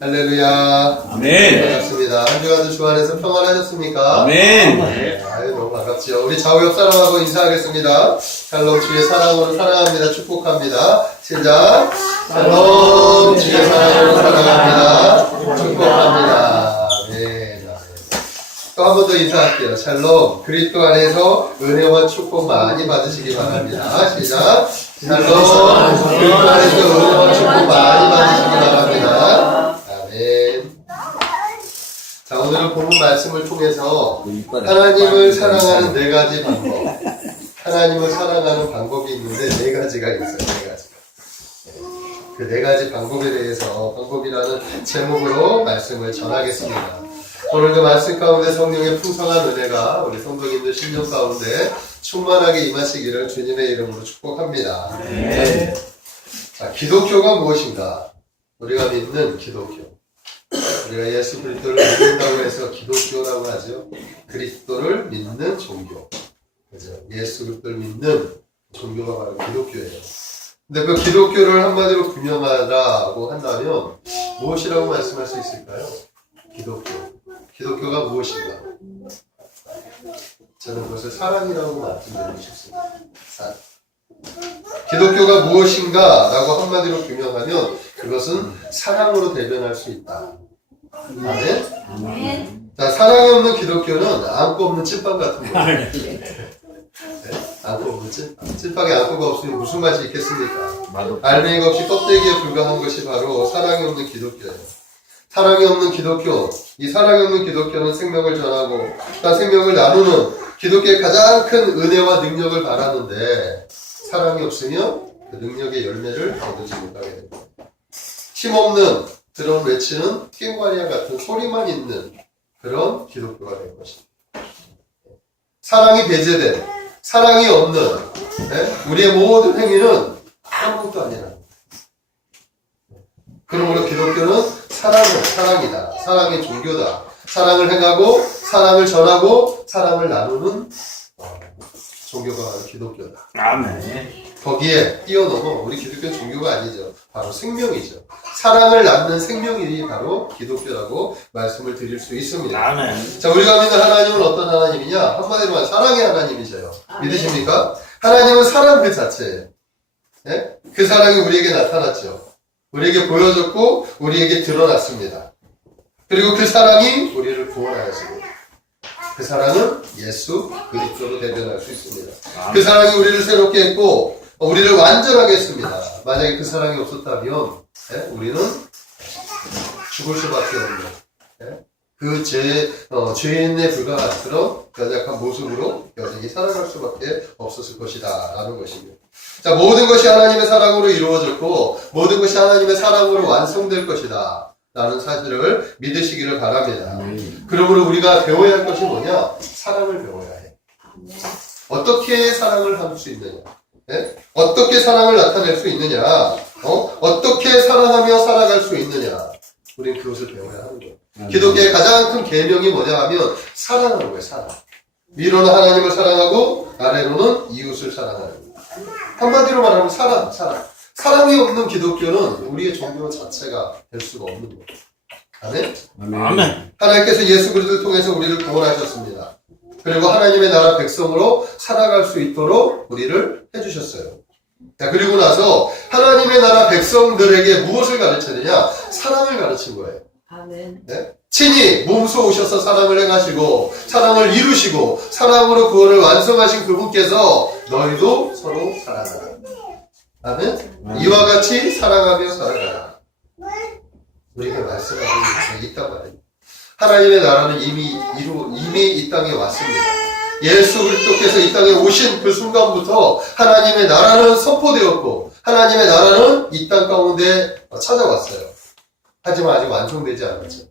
할렐루야. 아멘. 반갑습니다. 한 주간도 주 안에서 평안하셨습니까? 아멘. 아유, 너무 반갑지요. 우리 좌우 옆 사람하고 인사하겠습니다. 샬롬, 주의 사랑으로 사랑합니다. 축복합니다. 시작. 샬롬, 주의 사랑으로 사랑합니다. 축복합니다. 네. 또 한 번 더 인사할게요. 샬롬, 그리스도 안에서 은혜와 축복 많이 받으시기 바랍니다. 시작. 샬롬, 그리스도 안에서 은혜와 축복 많이 받으시기 바랍니다. 아멘. 자, 오늘은 본문 말씀을 통해서 하나님을 사랑하는 네 가지 방법. 하나님을 사랑하는 방법이 있는데 네 가지가 있어요. 네 가지. 그 네 가지 방법에 대해서 방법이라는 제목으로 말씀을 전하겠습니다. 오늘도 말씀 가운데 성령의 풍성한 은혜가 우리 성도님들 심령 가운데 충만하게 임하시기를 주님의 이름으로 축복합니다. 네. 자, 기독교가 무엇인가? 우리가 믿는 기독교. 우리가 예수 그리스도를 믿는다고 해서 기독교라고 하죠. 그리스도를 믿는 종교. 그죠? 예수 그리스도를 믿는 종교가 바로 기독교예요. 근데 그 기독교를 한마디로 규명하라고 한다면 무엇이라고 말씀할 수 있을까요? 기독교. 기독교가 무엇인가? 저는 그것을 사랑이라고 말씀드리고 싶습니다. 사랑. 기독교가 무엇인가? 라고 한마디로 규명하면 그것은 사랑으로 대변할 수 있다. 아멘? 자, 사랑이 없는 기독교는 안고 없는 찐빵 같은 거예요. 네? 안고 없는 찐빵. 찐빵에 안고가 없으면 무슨 맛이 있겠습니까? 알맹이가 없이 껍데기에 불과한 것이 바로 사랑이 없는 기독교예요. 사랑이 없는 기독교, 이 사랑이 없는 기독교는 생명을 전하고 생명을 나누는 기독교의 가장 큰 은혜와 능력을 바라는데 사랑이 없으면 그 능력의 열매를 얻지 못하게 됩니다. 힘없는 드럼 외치는 깽과리와 같은 소리만 있는 그런 기독교가 될 것입니다. 사랑이 배제된, 사랑이 없는 우리의 모든 행위는 아무것도 아니라 그러므로 기독교는 사랑은 사랑이다. 사랑의 종교다. 사랑을 행하고 사랑을 전하고 사랑을 나누는 종교가 바로 기독교다. 아멘. 거기에 뛰어넘어 우리 기독교는 종교가 아니죠. 바로 생명이죠. 사랑을 낳는 생명이 바로 기독교라고 말씀을 드릴 수 있습니다. 아멘. 자, 우리가 믿는 하나님은 어떤 하나님이냐? 한마디로 말하면 사랑의 하나님이세요. 믿으십니까? 하나님은 사랑 그 자체예요. 네? 그 사랑이 우리에게 나타났죠. 우리에게 보여졌고 우리에게 드러났습니다. 그리고 그 사랑이 우리를 구원하였습니다. 그 사랑은 예수 그리스도로 대변할 수 있습니다. 그 사랑이 우리를 새롭게 했고 우리를 완전하게 했습니다. 만약에 그 사랑이 없었다면 우리는 죽을 수밖에 없는 그 죄인에 불과한 그런 연약한 모습으로 여전히 살아갈 수밖에 없었을 것이다 라는 것입니다. 자, 모든 것이 하나님의 사랑으로 이루어졌고 모든 것이 하나님의 사랑으로 완성될 것이다 라는 사실을 믿으시기를 바랍니다. 그러므로 우리가 배워야 할 것이 뭐냐? 사랑을 배워야 해. 어떻게 사랑을 할 수 있느냐? 어떻게 사랑을 나타낼 수 있느냐? 어떻게 사랑하며 살아갈 수 있느냐? 우리는 그것을 배워야 하는 거예요. 기독교의 가장 큰 계명이 뭐냐 하면 사랑하는 거예요. 사랑. 위로는 하나님을 사랑하고 아래로는 이웃을 사랑하는 거예요. 한마디로 말하면 사랑. 사랑이 없는 기독교는 우리의 종교 자체가 될 수가 없는 거예요. 아멘? 아멘. 하나님께서 예수 그리스도를 통해서 우리를 구원하셨습니다. 그리고 하나님의 나라 백성으로 살아갈 수 있도록 우리를 해주셨어요. 자, 그리고 나서 하나님의 나라 백성들에게 무엇을 가르쳤느냐? 사랑을 가르친 거예요. 아멘. 네? 친히 몸소 오셔서 사랑을 행하시고 사랑을 이루시고 사랑으로 그거를 완성하신 그분께서 너희도 서로 사랑하라. 아멘? 이와 같이 사랑하며 살아가라. 우리가 말씀하고 있단 말이에요. 하나님의 나라는 이미 이 땅에 왔습니다. 예수 그리스도께서 이 땅에 오신 그 순간부터 하나님의 나라는 선포되었고 하나님의 나라는 이 땅 가운데 찾아왔어요. 하지만 아직 완성되지 않았죠.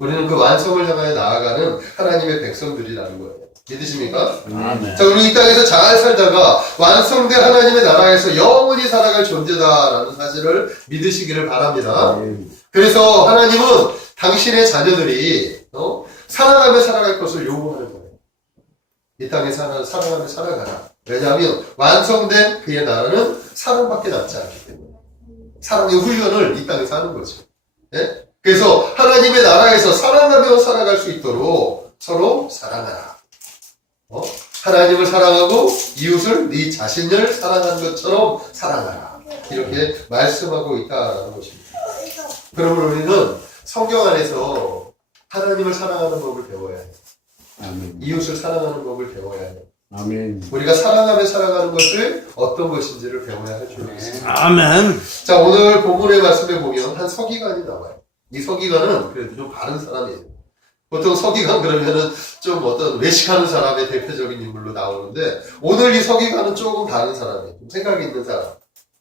우리는 그 완성을 향하여 나아가는 하나님의 백성들이라는 거예요. 믿으십니까? 아멘. 자, 우리 이 땅에서 잘 살다가 완성된 하나님의 나라에서 영원히 살아갈 존재다라는 사실을 믿으시기를 바랍니다. 그래서 하나님은 당신의 자녀들이 사랑하며 살아갈 것을 요구하는 거예요. 이 땅에 사랑하며 살아가라. 왜냐하면 완성된 그의 나라는 사랑밖에 남지 않기 때문에. 사랑의 훈련을 이 땅에서 하는 거죠. 예? 그래서 하나님의 나라에서 사랑하며 살아갈 수 있도록 서로 사랑하라. 하나님을 사랑하고 이웃을 네 자신을 사랑하는 것처럼 사랑하라. 이렇게 말씀하고 있다는 것입니다. 그러면 우리는 성경 안에서 하나님을 사랑하는 법을 배워야 해요. 아멘. 이웃을 사랑하는 법을 배워야 해요. 아멘. 우리가 사랑하며 살아가는 것을 어떤 것인지를 배워야 할 줄 믿습니다. 아멘. 자, 오늘 본문의 말씀에 보면 한 서기관이 나와요. 이 서기관은 그래도 좀 바른 사람이에요. 보통 서기관 그러면은 좀 어떤 외식하는 사람의 대표적인 인물로 나오는데, 오늘 이 서기관은 조금 다른 사람이에요. 좀 생각이 있는 사람.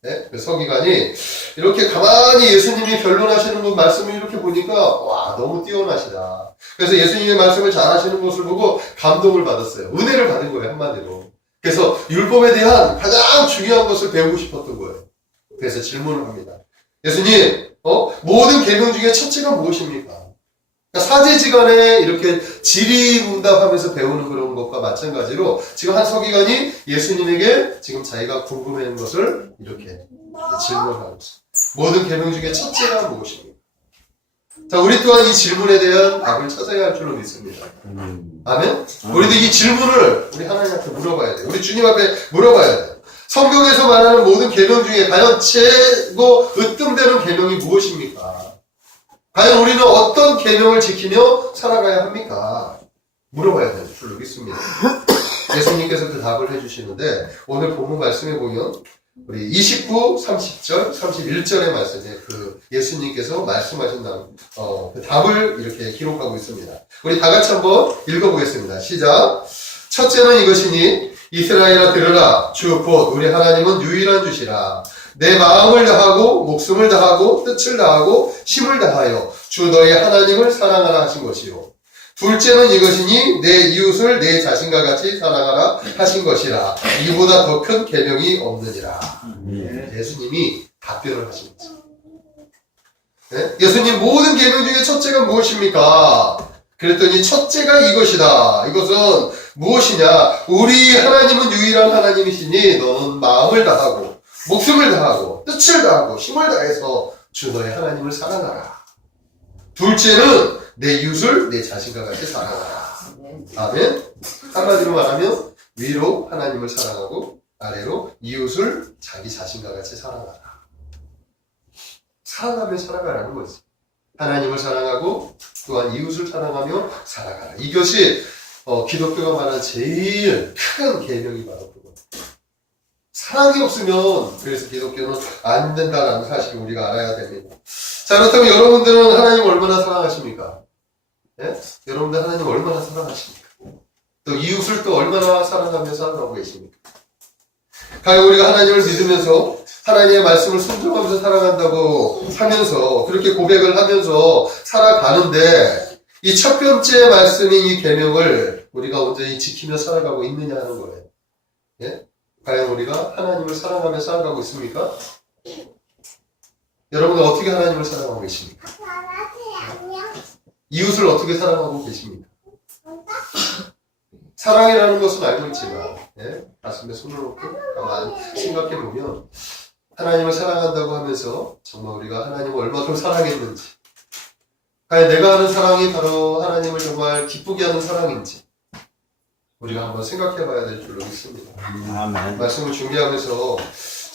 네? 그 서기관이 이렇게 가만히 예수님이 변론하시는 분 말씀을 이렇게 보니까, 와, 너무 뛰어나시다. 그래서 예수님의 말씀을 잘 하시는 것을 보고 감동을 받았어요. 은혜를 받은 거예요, 한마디로. 그래서 율법에 대한 가장 중요한 것을 배우고 싶었던 거예요. 그래서 질문을 합니다. 예수님, 모든 계명 중에 첫째가 무엇입니까? 그러니까 사제지간에 이렇게 질의응답하면서 배우는 그런 것과 마찬가지로 지금 한 서기관이 예수님에게 지금 자기가 궁금해하는 것을 이렇게 질문하고 있습니다. 모든 계명 중에 첫째가 무엇입니까? 자, 우리 또한 이 질문에 대한 답을 찾아야 할 줄로 믿습니다. 아멘? 우리도 이 질문을 우리 하나님한테 물어봐야 돼요. 우리 주님 앞에 물어봐야 돼요. 성경에서 말하는 모든 계명 중에 과연 최고 으뜸되는 계명이 무엇입니까? 과연 우리는 어떤 계명을 지키며 살아가야 합니까? 물어봐야 되는 줄로 믿습니다. 예수님께서 그 답을 해주시는데, 오늘 본문 말씀에 보면 우리 29, 30절, 31절의 말씀에 그 예수님께서 말씀하신 그 답을 이렇게 기록하고 있습니다. 우리 다 같이 한번 읽어보겠습니다. 시작. 첫째는 이것이니 이스라엘아 들으라. 주 곧 우리 하나님은 유일한 주시라. 내 마음을 다하고 목숨을 다하고 뜻을 다하고 힘을 다하여 주 너의 하나님을 사랑하라 하신 것이요. 둘째는 이것이니 내 이웃을 내 자신과 같이 사랑하라 하신 것이라. 이보다 더 큰 계명이 없느니라. 예수님이 답변을 하신 거죠. 네? 예수님 모든 계명 중에 첫째가 무엇입니까? 그랬더니 첫째가 이것이다. 이것은 무엇이냐? 우리 하나님은 유일한 하나님이시니 너는 마음을 다하고 목숨을 다하고 뜻을 다하고 힘을 다해서 주 너의 하나님을 사랑하라. 둘째는 내 이웃을 내 자신과 같이 사랑하라. 아멘. 한마디로 말하면 위로 하나님을 사랑하고 아래로 이웃을 자기 자신과 같이 사랑하라. 사랑하며 살아가라는 거지. 하나님을 사랑하고 또한 이웃을 사랑하며 살아가라. 이것이 기독교가 말하는 제일 큰 계명이 바로 그거예요. 사랑이 없으면 그래서 기독교는 안 된다는 사실을 우리가 알아야 됩니다. 자, 그렇다면 여러분들은 하나님 얼마나 사랑하십니까? 예? 여러분들 하나님 얼마나 사랑하십니까? 또 이웃을 또 얼마나 사랑하며 살아가고 계십니까? 과연 우리가 하나님을 믿으면서 하나님의 말씀을 순종하면서 살아간다고 하면서 그렇게 고백을 하면서 살아가는데 이 첫 번째 말씀인 이 계명을 우리가 온전히 지키며 살아가고 있느냐 하는 거예요. 예? 과연 우리가 하나님을 사랑하며 살아가고 있습니까? 여러분은 어떻게 하나님을 사랑하고 계십니까? 이웃을 어떻게 사랑하고 계십니까? 사랑이라는 것은 알고 있지만, 예? 가슴에 손을 놓고 가만히 생각해 보면 하나님을 사랑한다고 하면서 정말 우리가 하나님을 얼마큼 사랑했는지, 과연 내가 하는 사랑이 바로 하나님을 정말 기쁘게 하는 사랑인지 우리가 한번 생각해 봐야 될 줄로 믿습니다. 아멘. 말씀을 준비하면서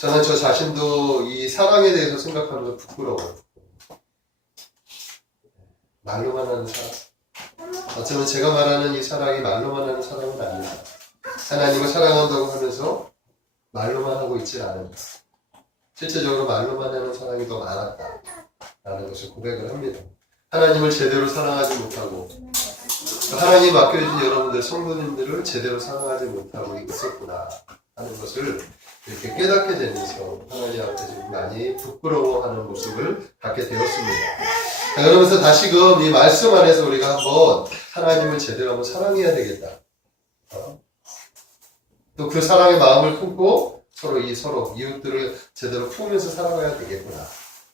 저는 저 자신도 이 사랑에 대해서 생각하는 거 부끄러워요. 말로만 하는 사랑. 어쩌면 제가 말하는 이 사랑이 말로만 하는 사랑은 아닙니다. 하나님을 사랑한다고 하면서 말로만 하고 있지 않습니다. 실제적으로 말로만 하는 사랑이 더 많았다 라는 것을 고백을 합니다. 하나님을 제대로 사랑하지 못하고 하나님 맡겨주신 여러분들 성도님들을 제대로 사랑하지 못하고 있었구나 하는 것을 이렇게 깨닫게 되면서 하나님 앞에 좀 많이 부끄러워하는 모습을 갖게 되었습니다. 그러면서 다시금 이 말씀 안에서 우리가 한번 하나님을 제대로 한번 사랑해야 되겠다. 또 그 사랑의 마음을 품고 서로 이웃들을 제대로 품으면서 살아가야 되겠구나.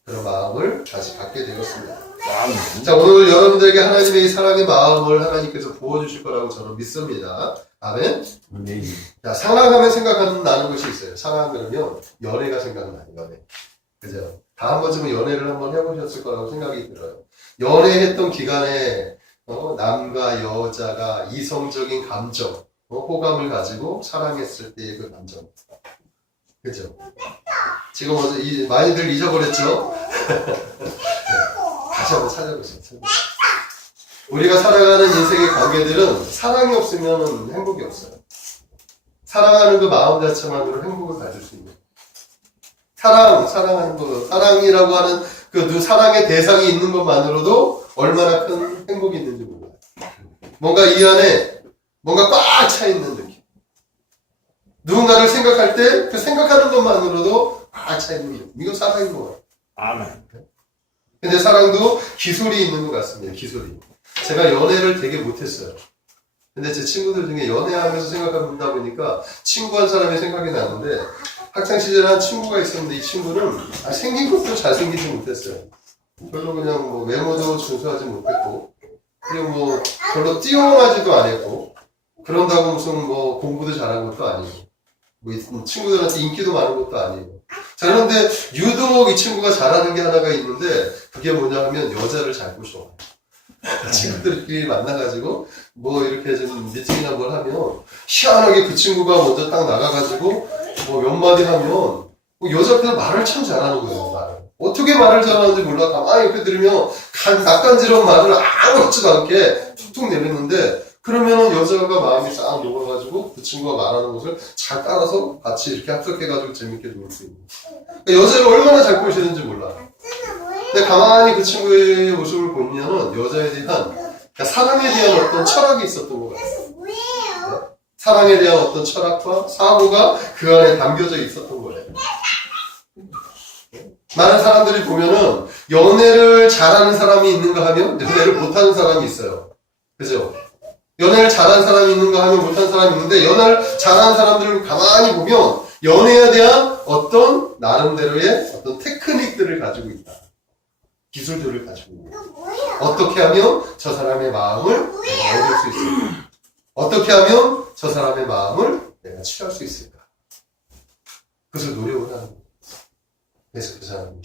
그런 마음을 다시 갖게 되었습니다. 아멘. 자, 오늘 여러분들에게 하나님의 이 사랑의 마음을 하나님께서 부어주실 거라고 저는 믿습니다. 아멘? 아멘. 자, 사랑하면 생각나는 것이 있어요. 사랑 그러면 연애가 생각나요, 연애. 그죠? 다 한 번쯤은 연애를 한번 해보셨을 거라고 생각이 들어요. 연애했던 기간에 남과 여자가 이성적인 감정, 호감을 가지고 사랑했을 때의 그 감정. 그죠? 지금 많이들 잊어버렸죠? 네, 다시 한번 찾아보세요. 우리가 살아가는 인생의 관계들은 사랑이 없으면 행복이 없어요. 사랑하는 그 마음 자체만으로 행복을 가질 수 있는. 사랑하는 거, 사랑이라고 하는 그 사랑의 대상이 있는 것만으로도 얼마나 큰 행복이 있는지 몰라요. 뭔가 이 안에 뭔가 꽉 차 있는 느낌. 누군가를 생각할 때 그 생각하는 것만으로도 꽉 차 있는 느낌. 이건 사랑인 거예요. 아멘. 근데 사랑도 기술이 있는 것 같습니다. 기술이. 제가 연애를 되게 못했어요. 근데 제 친구들 중에 연애하면서 생각해보다 보니까 친구 한 사람이 생각이 나는데 학창시절에 한 친구가 있었는데 이 친구는 생긴 것도 잘생기지 못했어요. 별로 그냥 뭐 외모도 준수하지 못했고 그리고 뭐 별로 뛰어나지도 않았고 그런다고 무슨 뭐 공부도 잘한 것도 아니고 뭐 친구들한테 인기도 많은 것도 아니고 자 그런데 유독 이 친구가 잘하는 게 하나가 있는데 그게 뭐냐 하면 여자를 잘 꼬셔. 친구들끼리 만나가지고 뭐 이렇게 좀 미팅이나 뭘 하면 희한하게 그 친구가 먼저 딱 나가가지고 뭐 몇 마디 하면 뭐 여자 앞에서 말을 참 잘하는 거예요. 말을. 어떻게 말을 잘하는지 몰라. 가만히 옆에 들으면 낯간지러운 말을 아무렇지도 않게 툭툭 내뱉는데 그러면은 여자가 마음이 싹 녹아가지고 그 친구가 말하는 것을 잘 따라서 같이 이렇게 합석해가지고 재밌게 놀 수 있는. 그러니까 여자를 얼마나 잘 꼬시는지 몰라. 근데 가만히 그 친구의 모습을 보면은 여자에 대한 그러니까 사랑에 대한 어떤 철학이 있었던 것 같아요. 네? 사랑에 대한 어떤 철학과 사고가 그 안에 담겨져 있었던 거예요. 많은 사람들이 보면은 연애를 잘하는 사람이 있는가 하면 연애를 못하는 사람이 있어요. 그죠? 연애를 잘하는 사람이 있는가 하면 못하는 사람이 있는데 연애를 잘하는 사람들을 가만히 보면 연애에 대한 어떤 나름대로의 어떤 테크닉들을 가지고 있다. 기술들을 가지고 있다. 어떻게 하면 저 사람의 마음을 내가 얻을 수 있을까? 어떻게 하면 저 사람의 마음을 내가 취할 수 있을까? 그래서 노력을 하는 거예요. 그래서 그 사람이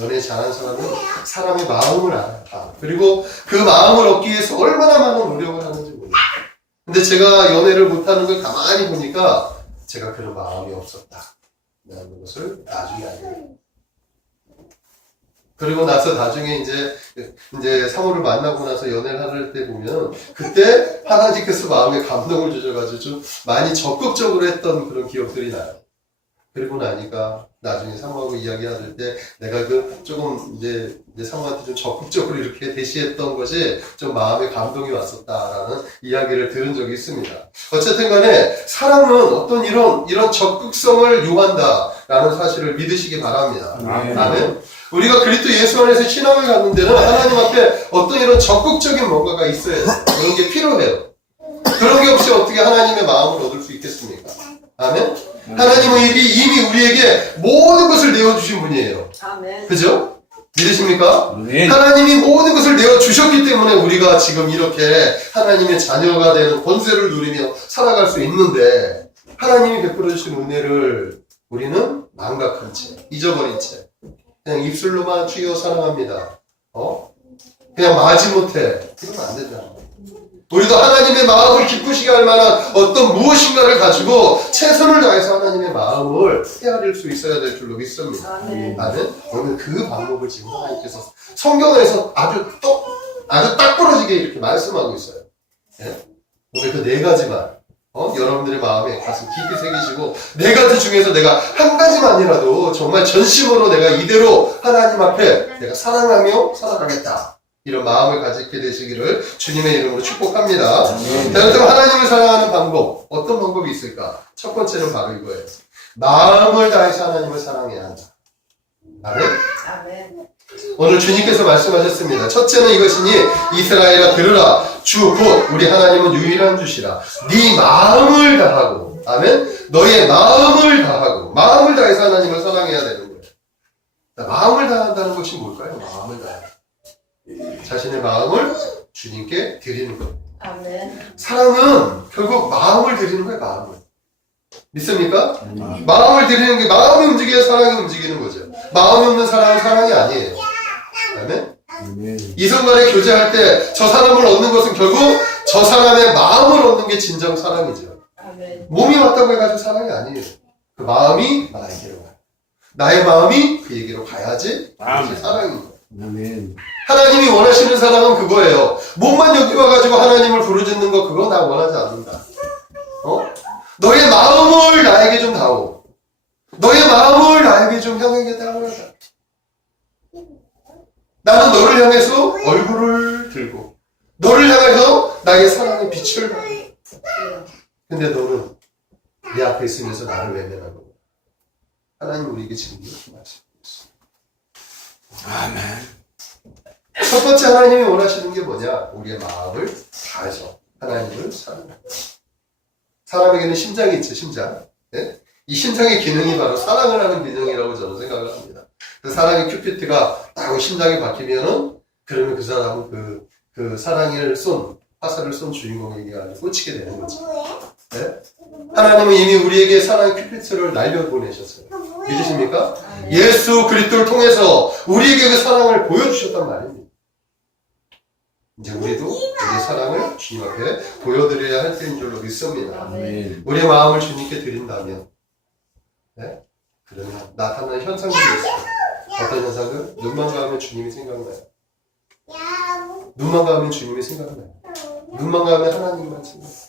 연애 잘하는 사람은 사람의 마음을 알아. 그리고 그 마음을 얻기 위해서 얼마나 많은 노력을 하는지 몰라요. 근데 제가 연애를 못하는 걸 가만히 보니까 제가 그런 마음이 없었다. 라는 것을 나중에 알게 돼요. 그리고 나서 나중에 이제 상호를 만나고 나서 연애를 할 때 보면 그때 하나님께서 마음에 감동을 주셔가지고 좀 많이 적극적으로 했던 그런 기억들이 나요. 그리고 나니까 나중에 상호하고 이야기할 때 내가 조금 이제 상호한테 좀 적극적으로 이렇게 대시했던 것이 좀 마음에 감동이 왔었다라는 이야기를 들은 적이 있습니다. 어쨌든 간에 사랑은 어떤 이런 적극성을 요한다라는 사실을 믿으시기 바랍니다. 아멘. 우리가 그리스도 예수 안에서 신앙을 갖는 데는 하나님 앞에 어떤 이런 적극적인 뭔가가 있어야 돼요. 그런 게 필요해요. 그런 게 없이 어떻게 하나님의 마음을 얻을 수 있겠습니까? 아멘? 하나님은 이미 우리에게 모든 것을 내어주신 분이에요. 아멘. 그죠? 믿으십니까? 아멘. 하나님이 모든 것을 내어주셨기 때문에 우리가 지금 이렇게 하나님의 자녀가 되는 권세를 누리며 살아갈 수 있는데 하나님이 베풀어주신 은혜를 우리는 망각한 채, 잊어버린 채 그냥 입술로만 주여 사랑합니다. 그냥 마지못해. 그러면 안 된다. 우리도 하나님의 마음을 기쁘시게 할 만한 어떤 무엇인가를 가지고 최선을 다해서 하나님의 마음을 헤아릴 수 있어야 될 줄로 믿습니다. 아멘. 나는 오늘 그 방법을 지금 하나님께서 성경에서 아주 딱 부러지게 이렇게 말씀하고 있어요. 예? 오늘 그 네 가지만 여러분들의 마음에 가슴 깊이 새기시고 네 가지 중에서 내가 한 가지만이라도 정말 전심으로 내가 이대로 하나님 앞에 내가 사랑하며 살아가겠다. 이런 마음을 가지게 되시기를 주님의 이름으로 축복합니다. 자, 그렇다면 하나님을 사랑하는 방법, 어떤 방법이 있을까? 첫 번째는 바로 이거예요. 마음을 다해서 하나님을 사랑해야 한다. 아멘? 아멘. 오늘 주님께서 말씀하셨습니다. 첫째는 이것이니 이스라엘아 들으라. 주 곧 우리 하나님은 유일한 주시라. 네 마음을 다하고 아멘? 너의 마음을 다하고 마음을 다해서 하나님을 사랑해야 되는 거예요. 자, 마음을 다한다는 것이 뭘까요? 마음을 다한다. 자신의 마음을 주님께 드리는 것. 아멘. 사랑은 결국 마음을 드리는 거예요. 마음을. 믿습니까? 아멘. 마음을 드리는 게 마음이 움직여야 사랑이 움직이는 거죠. 마음이 없는 사랑은 사랑이 아니에요. 아멘? 아멘. 이성 간에 교제할 때 저 사람을 얻는 것은 결국 저 사람의 마음을 얻는 게 진정 사랑이죠. 몸이 왔다고 해가지고 사랑이 아니에요. 그 마음이 나에게로 가요. 나의 마음이 그에게로 가야지 그것이 사랑입니다. 아멘. 하나님이 원하시는 사랑은 그거예요. 몸만 여기 와가지고 하나님을 부르짖는 거 그거 나 원하지 않는다. 너의 마음을 나에게 좀 다오. 너의 마음을 나에게 좀 향하게 다오라다. 나는 너를 향해서 얼굴을 들고 너를 향해서 나의 사랑의 빛을 받고 근데 너는 내 앞에 있으면서 나를 외면하는 거야. 하나님 우리에게 지금 이렇게 말씀하고 있어요. 아멘. 첫 번째 하나님이 원하시는 게 뭐냐? 우리의 마음을 다해서 하나님을 사랑하는 것. 사람에게는 심장이 있죠, 심장. 네? 이 심장의 기능이 바로 사랑을 하는 기능이라고 저는 생각을 합니다. 그 사랑의 큐피트가 딱 심장이 박히면은 그러면 그 사람은 그 사랑을 쏜 화살을 쏜 주인공에게 아주 꽂히게 되는 거죠. 네? 하나님은 이미 우리에게 사랑의 큐피트를 날려보내셨어요. 믿으십니까? 예수 그리스도를 통해서 우리에게 그 사랑을 보여주셨단 말입니다. 이제 우리도 우리의 사랑을 주님 앞에 보여드려야 할 때인 줄로 믿습니다. 아멘. 우리의 마음을 주님께 드린다면, 네? 그러면 나타나는 현상들이 있어요. 어떤 현상들? 눈만 감으면 주님이 생각나요. 눈만 감으면 주님이 생각나요. 눈만 감으면 하나님만 생각나요.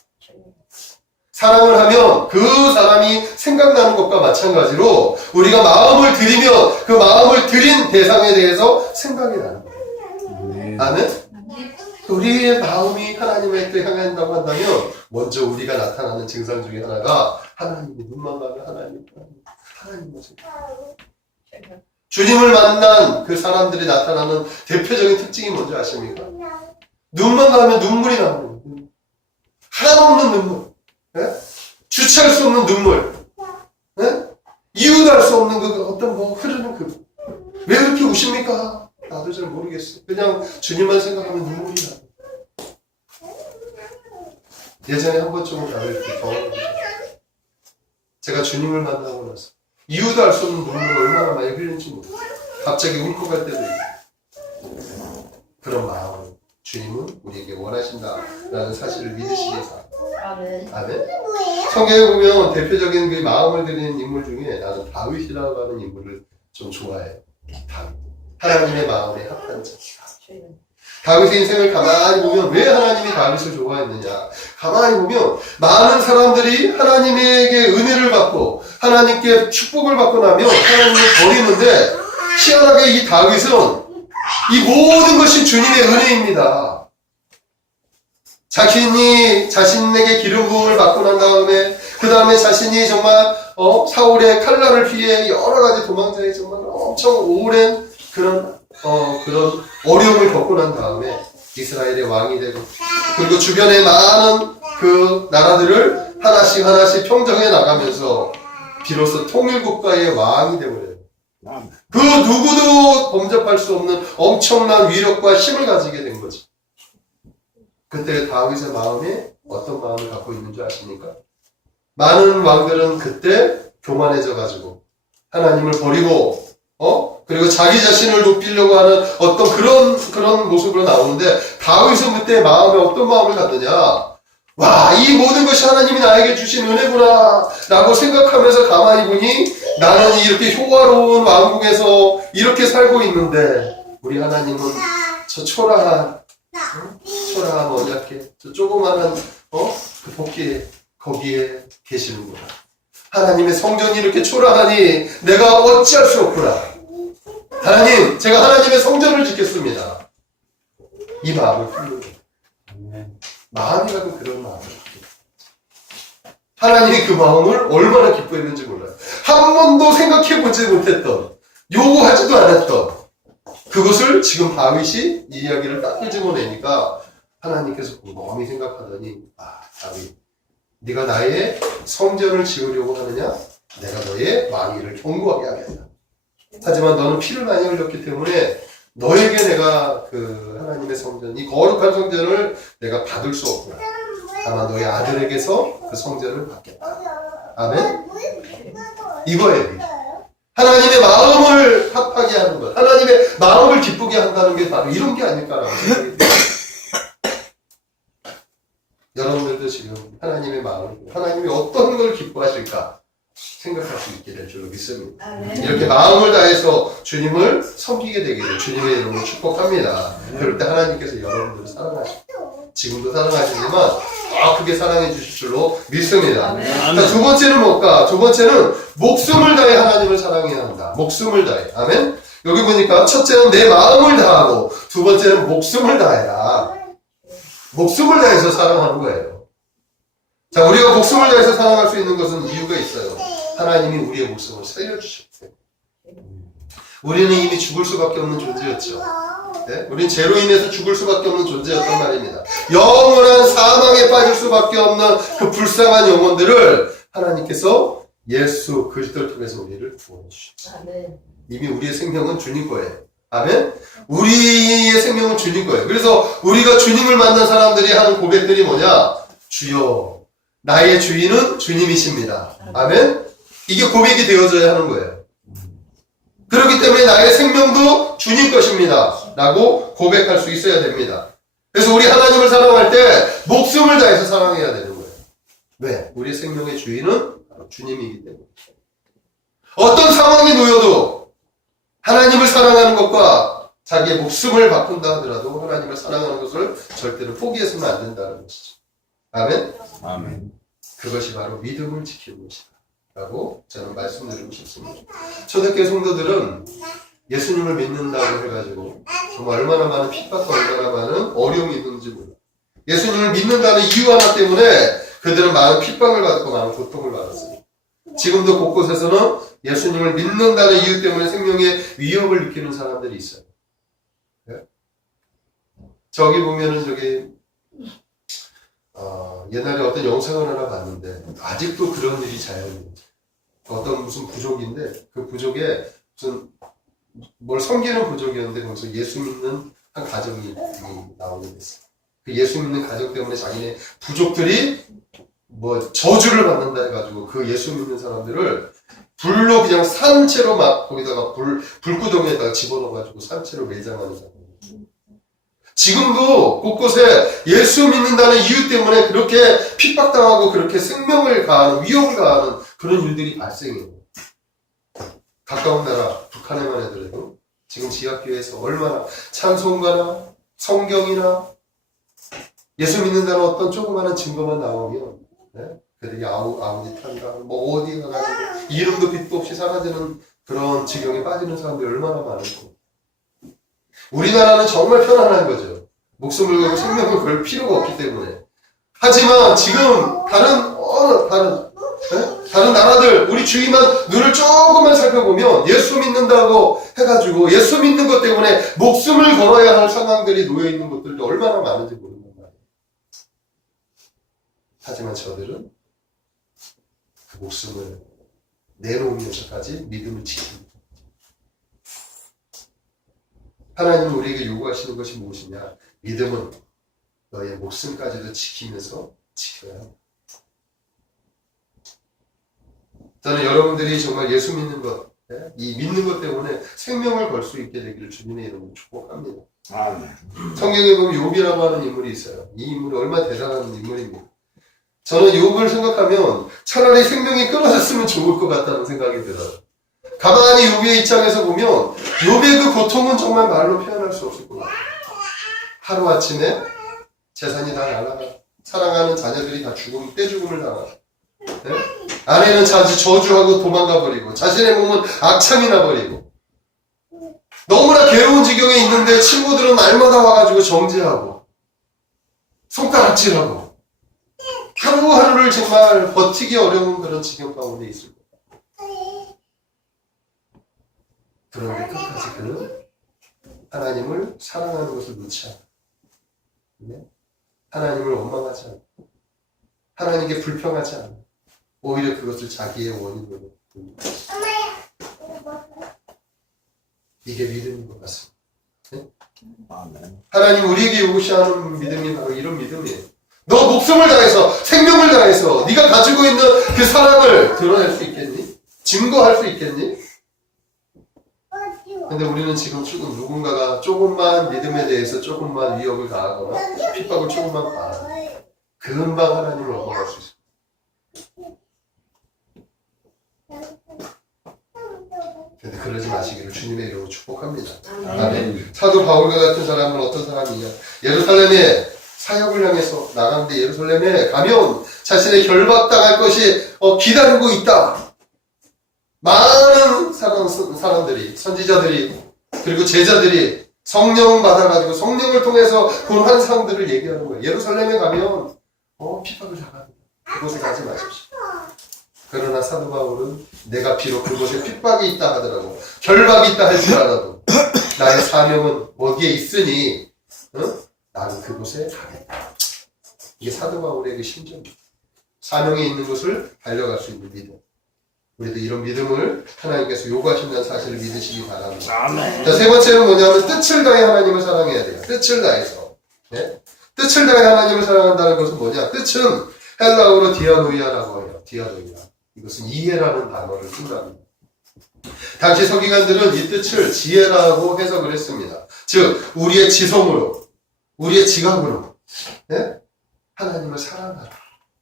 사랑을 하면 그 사람이 생각나는 것과 마찬가지로 우리가 마음을 들이면 그 마음을 들인 대상에 대해서 생각이 나는 거예요. 아멘? 우리의 마음이 하나님께 향한다고 한다면 먼저 우리가 나타나는 증상 중에 하나가 하나님이 눈만 가면 하나님만 생각해요. 주님을 만난 그 사람들이 나타나는 대표적인 특징이 뭔지 아십니까? 눈만 가면 눈물이 나는 거예요. 한없는 눈물. 네? 주체할 수 없는 눈물. 네? 이유도 알 수 없는 그 어떤 흐르는 왜 그렇게 우십니까? 나도 잘 모르겠어. 그냥 주님만 생각하면 눈물이 나. 예전에 한 번쯤은 나를 이렇게 경험해보셨어요. 제가 주님을 만나고 나서 이유도 알 수 없는 눈물을 얼마나 많이 흘리는지 모르겠어요. 갑자기 울컥할 때도 있고. 그런 마음을 주님은 우리에게 원하신다라는 사실을 믿으시기 바랍니다. 아멘. 성경에 보면 대표적인 그 마음을 드리는 인물 중에 나는 다윗이라고 하는 인물을 좀 좋아해요. 다윗. 하나님의 마음에 합한 자. 다윗의 인생을 가만히 보면 왜 하나님이 다윗을 좋아했느냐. 가만히 보면 많은 사람들이 하나님에게 은혜를 받고 하나님께 축복을 받고 나면 하나님을 버리는데 희한하게 이 다윗은 이 모든 것이 주님의 은혜입니다. 자신에게 기름 부음을 받고 난 다음에 그 다음에 자신이 정말 사울의 칼날을 피해 여러 가지 도망자의 정말 엄청 오랜 그런 어려움을 겪고 난 다음에 이스라엘의 왕이 되고 그리고 주변의 많은 그 나라들을 하나씩 평정해 나가면서 비로소 통일국가의 왕이 되버려요. 그 누구도 범접할 수 없는 엄청난 위력과 힘을 가지게 된 거죠. 그때 다윗의 마음에 어떤 마음을 갖고 있는 줄 아십니까? 많은 왕들은 그때 교만해져 가지고 하나님을 버리고 그리고 자기 자신을 높이려고 하는 어떤 그런 모습으로 나오는데 다윗은 그때 마음에 어떤 마음을 갖느냐? 와, 이 모든 것이 하나님이 나에게 주신 은혜구나 라고 생각하면서 가만히 보니 나는 이렇게 효화로운 왕국에서 이렇게 살고 있는데 우리 하나님은 저 초라한 언약궤 저 조그마한 그 복귀에 거기에 계시는구나. 하나님의 성전이 이렇게 초라하니 내가 어찌할 수 없구나. 하나님, 제가 하나님의 성전을 짓겠습니다. 이 마음을 품는 거예요. 마음이라면 그런 마음을 품는 하나님이 그 마음을 얼마나 기뻐했는지 몰라요. 한 번도 생각해보지 못했던, 요구하지도 않았던 그것을 지금 다윗이 이 이야기를 딱 끄집어내니까 하나님께서 곰곰이 생각하더니 다윗, 네가 나의 성전을 지으려고 하느냐? 내가 너의 왕위를 견고하게 하겠다. 하지만 너는 피를 많이 흘렸기 때문에 너에게 내가 그 하나님의 성전, 이 거룩한 성전을 내가 받을 수 없구나. 다만 너의 아들에게서 그 성전을 받겠다. 아멘? 이거예요. 하나님의 마음을 합하게 하는 것, 하나님의 마음을 기쁘게 한다는 게 바로 이런 게 아닐까라고 생각이 들어요. 여러분들도 지금 하나님의 마음을, 하나님이 어떤 걸 기뻐하실까 생각할 수 있게 될 줄로 믿습니다. 이렇게 마음을 다해서 주님을 섬기게 되기를 주님의 이름으로 축복합니다. 그럴 때 하나님께서 여러분들을 사랑하시고 지금도 사랑하시지만 더 크게 사랑해 주실 줄로 믿습니다. 자, 두 번째는 뭘까? 두 번째는 목숨을 다해 하나님을 사랑해야 한다. 목숨을 다해. 아멘? 여기 보니까 첫째는 내 마음을 다하고 두 번째는 목숨을 다해라. 목숨을 다해서 사랑하는 거예요. 자, 우리가 목숨을 다해서 사랑할 수 있는 것은 이유가 있어요. 하나님이 우리의 목숨을 살려주셨어요. 우리는 이미 죽을 수밖에 없는 존재였죠. 네? 우린 죄로 인해서 죽을 수밖에 없는 존재였단 말입니다. 영원한 사망에 빠질 수밖에 없는 그 불쌍한 영혼들을 하나님께서 예수 그리스도를 통해서 우리를 구원해 주셨어요. 이미 우리의 생명은 주님 거예요. 아멘? 우리의 생명은 주님 거예요. 그래서 우리가 주님을 만난 사람들이 하는 고백들이 뭐냐? 주여, 나의 주인은 주님이십니다. 아멘? 이게 고백이 되어져야 하는 거예요. 그렇기 때문에 나의 생명도 주님 것입니다. 라고 고백할 수 있어야 됩니다. 그래서 우리 하나님을 사랑할 때 목숨을 다해서 사랑해야 되는 거예요. 왜? 우리의 생명의 주인은 주님이기 때문에. 어떤 상황에 놓여도 하나님을 사랑하는 것과 자기의 목숨을 바꾼다 하더라도 하나님을 사랑하는 것을 절대로 포기해서는 안 된다는 것이죠. 아멘? 아멘. 그것이 바로 믿음을 지키는 것이다. 라고 저는 말씀드리고 싶습니다. 초대교회 성도들은 예수님을 믿는다고 해가지고 정말 얼마나 많은 핍박과 얼마나 많은 어려움이 있는지 몰라요. 예수님을 믿는다는 이유 하나 때문에 그들은 많은 핍박을 받고 많은 고통을 받았어요. 지금도 곳곳에서는 예수님을 믿는다는 이유 때문에 생명의 위협을 느끼는 사람들이 있어요. 네? 저기 보면은 옛날에 어떤 영상을 하나 봤는데 아직도 그런 일이 자연이에요. 어떤 무슨 부족인데 그 부족에 무슨 뭘 섬기는 부족이었는데 거기서 예수 믿는 한 가정이 나오게 됐어요. 그 예수 믿는 가정 때문에 자기네 부족들이 뭐 저주를 받는다 해가지고 그 예수 믿는 사람들을 불로 그냥 산채로 막 거기다가 불구덩이에다가 집어넣어가지고 산채로 매장하는 사람. 지금도 곳곳에 예수 믿는다는 이유 때문에 그렇게 핍박당하고 그렇게 생명을 가하는, 위협을 가하는 그런 일들이 발생해요. 가까운 나라, 북한에만 해더라도 지금 지하교회에서 얼마나 찬송가나 성경이나 예수 믿는다는 어떤 조그마한 증거만 나오면 네? 그들이 아우디 탄다, 뭐 어디 가가지고 이름도 빛도 없이 사라지는 그런 지경에 빠지는 사람들이 얼마나 많을까. 우리나라는 정말 편안한 거죠. 목숨을 걸고 생명을 걸 필요가 없기 때문에. 하지만 지금 다른 나라들 우리 주위만 눈을 조금만 살펴보면 예수 믿는다고 해가지고 예수 믿는 것 때문에 목숨을 걸어야 할 상황들이 놓여 있는 것들도 얼마나 많은지 모르는 말이에요. 하지만 저들은 그 목숨을 내놓으면서까지 믿음을 지킵니다. 하나님은 우리에게 요구하시는 것이 무엇이냐? 믿음은 너의 목숨까지도 지키면서 지켜야 합니다. 저는 여러분들이 정말 예수 믿는 것, 이 믿는 것 때문에 생명을 걸 수 있게 되기를 주님의 이름으로 축복합니다. 아멘. 성경에 보면 욥이라고 하는 인물이 있어요. 이 인물이 얼마나 대단한 인물입니다. 저는 욥을 생각하면 차라리 생명이 끊어졌으면 좋을 것 같다는 생각이 들어요. 가만히 욥의 입장에서 보면 욥의 그 고통은 정말 말로 표현할 수 없을 것 같아요. 하루아침에 재산이 다 날아가, 사랑하는 자녀들이 다 떼죽음을 당하고, 네? 아내는 저주하고 도망가 버리고, 자신의 몸은 악창이 나버리고, 너무나 괴로운 지경에 있는데 친구들은 날마다 와가지고 정죄하고, 손가락질하고, 하루하루를 정말 버티기 어려운 그런 지경 가운데 있을 거예요. 그런데 끝까지 그는 하나님을 사랑하는 것을 놓지 않아. 하나님을 원망하지 않아. 하나님께 불평하지 않아. 오히려 그것을 자기의 원인으로 봅니다. 이게 믿음인 것 같습니다. 네? 아멘. 하나님 우리에게 요구하는 믿음이 바로 이런 믿음이에요. 너 목숨을 다해서 생명을 다해서 네가 가지고 있는 그 사랑을 드러낼 수 있겠니? 증거할 수 있겠니? 근데 우리는 지금 누군가가 조금만 믿음에 대해서 조금만 위협을 가하거나 핍박을 조금만 가하면 금방 하나님을 얻어갈 수 있어요. 근데 그러지 마시기를 주님의 이름으로 축복합니다. 아멘. 사도 바울과 같은 사람은 어떤 사람이냐? 예루살렘에 사역을 향해서 나가는데 예루살렘에 가면 자신의 결박당할 것이 기다리고 있다. 많은 사람들이, 선지자들이, 그리고 제자들이 성령 받아가지고 성령을 통해서 본 환상들을 얘기하는 거예요. 예루살렘에 가면 핍박을 당합니다. 그곳에 가지 마십시오. 그러나 사도 바울은 내가 비록 그곳에 핍박이 있다 하더라도 결박이 있다 할지라도 나의 사명은 어디에 있으니 나는 그곳에 가겠다. 이게 사도 바울의 그 심정입니다. 사명이 있는 곳을 달려갈 수 있는 믿음. 우리도 이런 믿음을 하나님께서 요구하신다는 사실을 믿으시기 바랍니다. 자, 세 번째는 뭐냐면 뜻을 다해 하나님을 사랑해야 돼요. 뜻을 다해서. 네? 뜻을 다해 하나님을 사랑한다는 것은 뭐냐? 뜻은 헬라어로 디아노이아라고 해요. 디아노이아. 이것은 이해라는 단어를 쓴답니다. 당시 서기관들은 이 뜻을 지혜라고 해석을 했습니다. 즉 우리의 지성으로, 우리의 지각으로 하나님을 사랑하라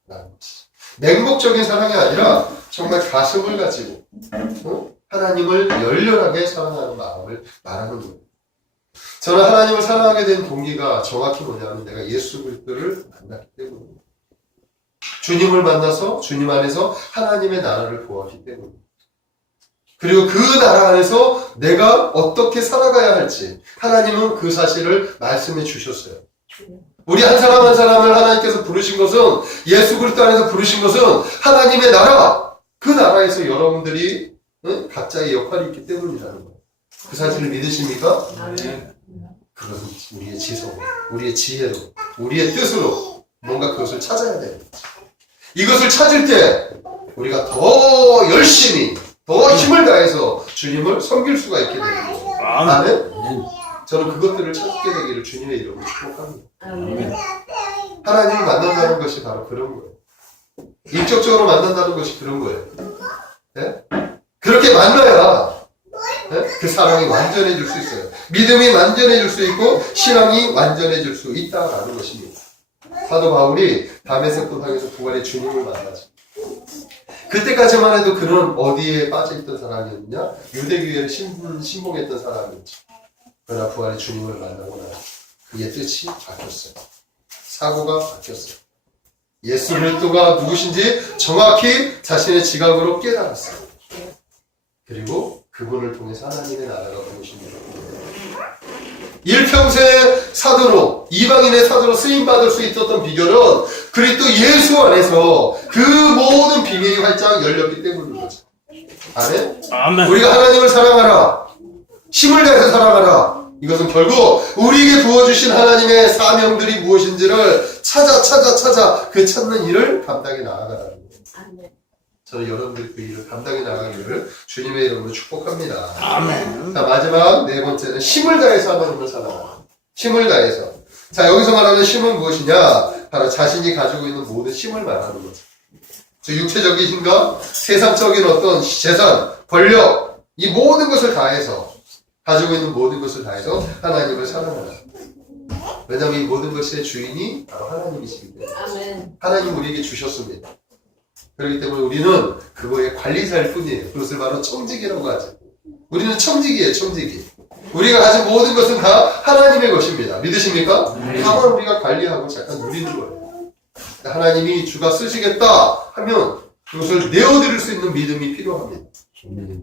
라는 것이 맹목적인 사랑이 아니라 정말 가슴을 가지고 하나님을 열렬하게 사랑하는 마음을 말하는 거예요. 저는 하나님을 사랑하게 된 동기가 정확히 뭐냐면 내가 예수 그리스도를 만났기 때문입니다. 주님을 만나서 주님 안에서 하나님의 나라를 보았기 때문입니다. 그리고 그 나라 안에서 내가 어떻게 살아가야 할지 하나님은 그 사실을 말씀해 주셨어요. 우리 한 사람 한 사람을 하나님께서 부르신 것은 예수 그리스도 안에서 부르신 것은 하나님의 나라, 그 나라에서 여러분들이 각자의 역할이 있기 때문이라는 거예요. 그 사실을 믿으십니까? 그것은 우리의 지성, 우리의 지혜로, 우리의 뜻으로 뭔가 그것을 찾아야 됩니다. 이것을 찾을 때 우리가 더 열심히, 더 힘을 다해서 주님을 섬길 수가 있게 됩니다. 아멘? 저는 그것들을 찾게 되기를 주님의 이름으로 축복합니다. 하나님을 만난다는 것이 바로 그런 거예요. 인격적으로 만난다는 것이 그런 거예요. 네? 그렇게 만나야 그 사랑이 완전해질 수 있어요. 믿음이 완전해질 수 있고 신앙이 완전해질 수 있다라는 것입니다. 사도 바울이 다메섹 도상에서 부활의 주님을 만나죠. 그때까지만 해도 그는 어디에 빠져있던 사람이었느냐? 유대교회를 신봉했던 사람이었죠. 그러나 부활의 주님을 만나고 나서 그의 뜻이 바뀌었어요. 사고가 바뀌었어요. 예수 그리스도가 누구신지 정확히 자신의 지각으로 깨달았어요. 그리고 그분을 통해서 하나님의 나라가 무엇입니다. 일평생 사도로, 이방인의 사도로 쓰임받을 수 있었던 비결은 그리스도 예수 안에서 그 모든 비밀이 활짝 열렸기 때문인 거죠. 아멘? 아멘. 우리가 하나님을 사랑하라. 힘을 다해서 사랑하라. 이것은 결국 우리에게 부어주신 하나님의 사명들이 무엇인지를 찾아 그 찾는 일을 감당해 나아가라는 거예요. 저는 여러분들이 그 일을 감당해 나가기를 주님의 이름으로 축복합니다. 아멘. 자, 마지막 네 번째는 힘을 다해서 하나님을 사랑하라. 힘을 다해서. 자, 여기서 말하는 힘은 무엇이냐? 바로 자신이 가지고 있는 모든 힘을 말하는 거죠. 즉 육체적인 힘과 세상적인 어떤 재산, 권력, 이 모든 것을 다해서 가지고 있는 모든 것을 다해서 하나님을 사랑하라. 왜냐하면 이 모든 것의 주인이 바로 하나님이시기 때문에. 하나님 우리에게 주셨습니다. 그렇기 때문에 우리는 그거의 관리자일 뿐이에요. 그것을 바로 청지기라고 하죠. 우리는 청지기예요, 청지기. 우리가 가진 모든 것은 다 하나님의 것입니다. 믿으십니까? 다만 우리가 관리하고 잠깐 누리는 거예요. 하나님이 주가 쓰시겠다 하면 그것을 내어드릴 수 있는 믿음이 필요합니다.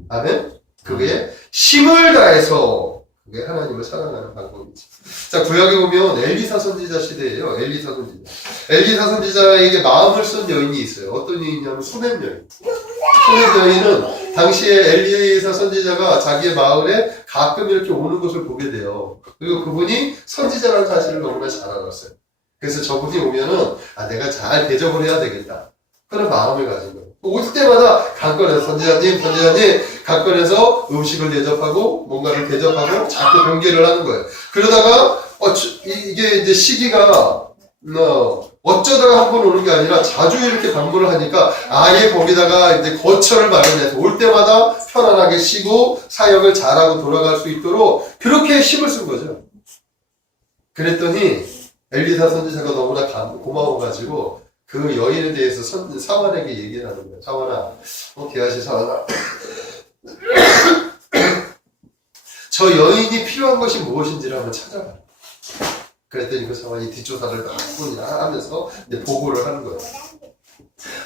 아멘? 그게 힘을 다해서 그게 하나님을 사랑하는 방법이지. 자, 구약에 보면 엘리사 선지자 시대예요. 엘리사 선지자. 엘리사 선지자에게 마음을 쓴 여인이 있어요. 어떤 여인이냐면 수넴 여인. 수넴 여인은 당시에 엘리사 선지자가 자기의 마을에 가끔 이렇게 오는 것을 보게 돼요. 그리고 그분이 선지자라는 사실을 너무나 잘 알았어요. 그래서 저분이 오면은 내가 잘 대접을 해야 되겠다. 그런 마음을 가진 거예요. 올 때마다 관건해서 선지자님 관건해서 음식을 대접하고 뭔가를 대접하고 자꾸 경계를 하는 거예요. 그러다가 이게 이제 시기가 어쩌다가 한 번 오는 게 아니라 자주 이렇게 방문을 하니까 아예 거기다가 이제 거처를 마련해서 올 때마다 편안하게 쉬고 사역을 잘하고 돌아갈 수 있도록 그렇게 힘을 쓴 거죠. 그랬더니 엘리사 선지자가 너무나 고마워가지고 그 여인에 대해서 사환에게 얘기를 하는 거예요. 사환아, 게하시 사환아. 저 여인이 필요한 것이 무엇인지를 한번 찾아봐. 그랬더니 그 사환이 뒷조사를 하면서 이제 보고를 하는 거예요.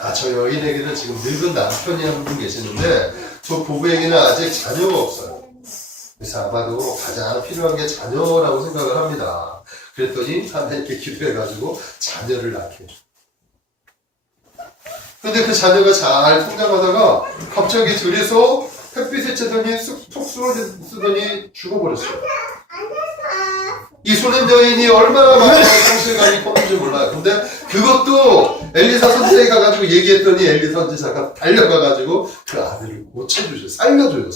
아, 저 여인에게는 지금 늙은 남편이 한 분 계시는데 저 부부에게는 아직 자녀가 없어요. 그래서 아마도 가장 필요한 게 자녀라고 생각을 합니다. 그랬더니 하나님께 기도해가지고 자녀를 낳게 해줘. 근데 그 자녀가 잘 성장하다가 갑자기 둘이서 햇빛에 쬐더니 툭 쓰러지더니 죽어버렸어요. 이 소년 여인이 얼마나 많은 상실감이 컸는지 몰라요. 근데 그것도 엘리사 선지자가 가가지고 얘기했더니 엘리사 선지자가 달려가가지고 그 아들을 고쳐주셔. 살려줘요.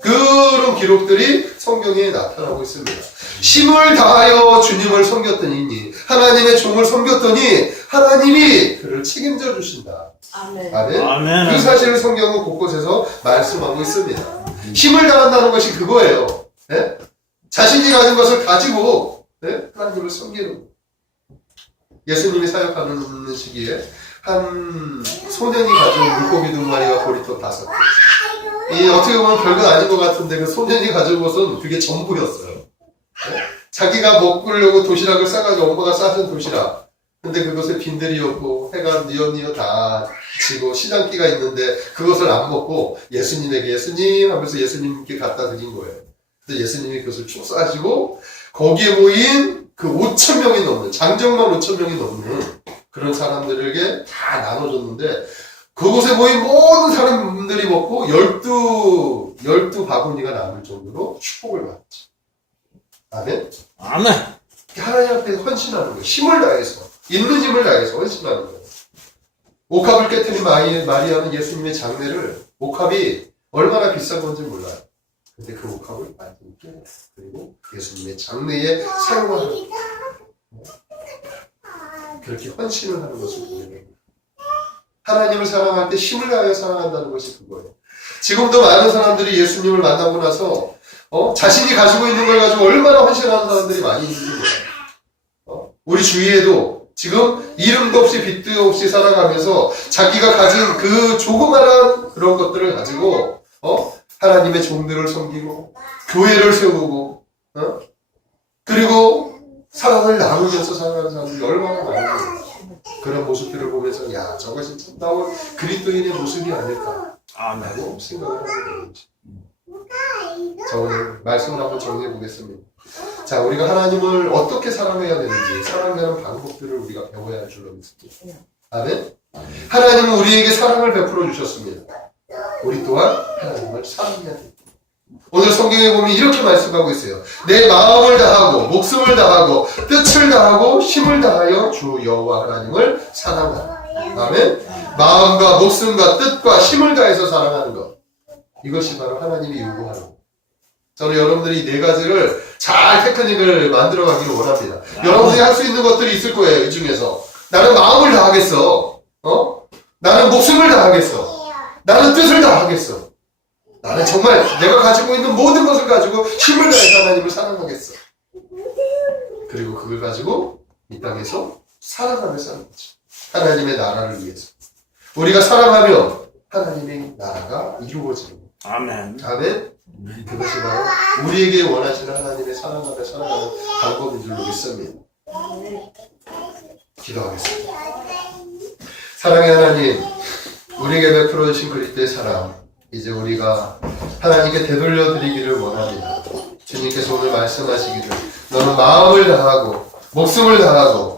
그런 기록들이 성경에 나타나고 있습니다. 힘을 다하여 주님을 섬겼더니 하나님의 종을 섬겼더니 하나님이 그를 책임져 주신다. 아멘. 그 사실을 성경은 곳곳에서 말씀하고 있습니다. 힘을 다한다는 것이 그거예요. 네? 자신이 가진 것을 가지고 하나님을 섬기는 거. 예수님이 사역하는 시기에 한 소년이 가져온 물고기 2마리와 보리떡 5개. 어떻게 보면 별거 아닌 것 같은데 그 소년이 가져온 것은 그게 전부였어요. 네? 자기가 먹으려고 도시락을 싸가지고 엄마가 싸준 도시락. 근데 그것에 빈들이었고 해가 니어니어 다 지고 시장기가 있는데 그것을 안 먹고 예수님에게 예수님 하면서 예수님께 갖다 드린 거예요. 그래서 예수님이 그것을 쭉 싸시고 거기에 모인 그 5,000명이 넘는 장정만 5,000명이 넘는 그런 사람들에게 다 나눠줬는데 그곳에 모인 모든 사람들이 먹고 12 바구니가 남을 정도로 축복을 받았죠. 아멘? 아멘. 하나님 앞에 헌신하는 거예요. 힘을 다해서. 있는 힘을 다해서 헌신하는 거예요. 옥합을 깨뜨린 마리아는 예수님의 장례를 옥합이 얼마나 비싼 건지 몰라요. 근데 그 옥합을 완전히 깨요. 그리고 예수님의 장례에 사용하는 거예요. 그렇게 헌신을 하는 것을 보여요. 하나님을 사랑할 때 힘을 다하여 사랑한다는 것이 그거예요. 지금도 많은 사람들이 예수님을 만나고 나서 자신이 가지고 있는 걸 가지고 얼마나 헌신하는 사람들이 많이 있는지 몰라요. 우리 주위에도 지금 이름도 없이 빚도 없이 살아가면서 자기가 가진 그 조그마한 그런 것들을 가지고 하나님의 종들을 섬기고 교회를 세우고 그리고 사랑을 나누면서 살아가는 사람들이 얼마나 많은지 그런 모습들을 보면서 야 저것이 참다운 그리스도인의 모습이 아닐까 라고 생각을 하게 되는 거죠. 자, 오늘 말씀을 한번 정리해 보겠습니다. 자, 우리가 하나님을 어떻게 사랑해야 되는지 사랑하는 방법들을 우리가 배워야 할 줄로 믿습니다. 아멘? 하나님은 우리에게 사랑을 베풀어 주셨습니다. 우리 또한 하나님을 사랑해야 됩니다. 오늘 성경에 보면 이렇게 말씀하고 있어요. 내 마음을 다하고 목숨을 다하고 뜻을 다하고 힘을 다하여 주 여호와 하나님을 사랑하라. 아멘? 마음과 목숨과 뜻과 힘을 다해서 사랑하는 것. 이것이 바로 하나님이 요구하는 것. 저는 여러분들이 이 4가지를 잘 테크닉을 만들어 가기를 원합니다. 여러분들이 할 수 있는 것들이 있을 거예요. 이 중에서. 나는 마음을 다하겠어. 나는 목숨을 다하겠어. 나는 뜻을 다하겠어. 나는 정말 내가 가지고 있는 모든 것을 가지고 힘을 다해서 하나님을 사랑하겠어. 그리고 그걸 가지고 이 땅에서 살아가며 사는 거죠. 하나님의 나라를 위해서. 우리가 사랑하면 하나님의 나라가 이루어지는 거예요. 아멘. 아멘? 그것이 바로 우리에게 원하시는 하나님의 사랑하며 살아가는 방법인 줄로 믿습니다. 기도하겠습니다. 사랑의 하나님, 우리에게 베풀어 주신 그리스도의 사랑, 이제 우리가 하나님께 되돌려 드리기를 원합니다. 주님께서 오늘 말씀하시기를 너는 마음을 다하고 목숨을 다하고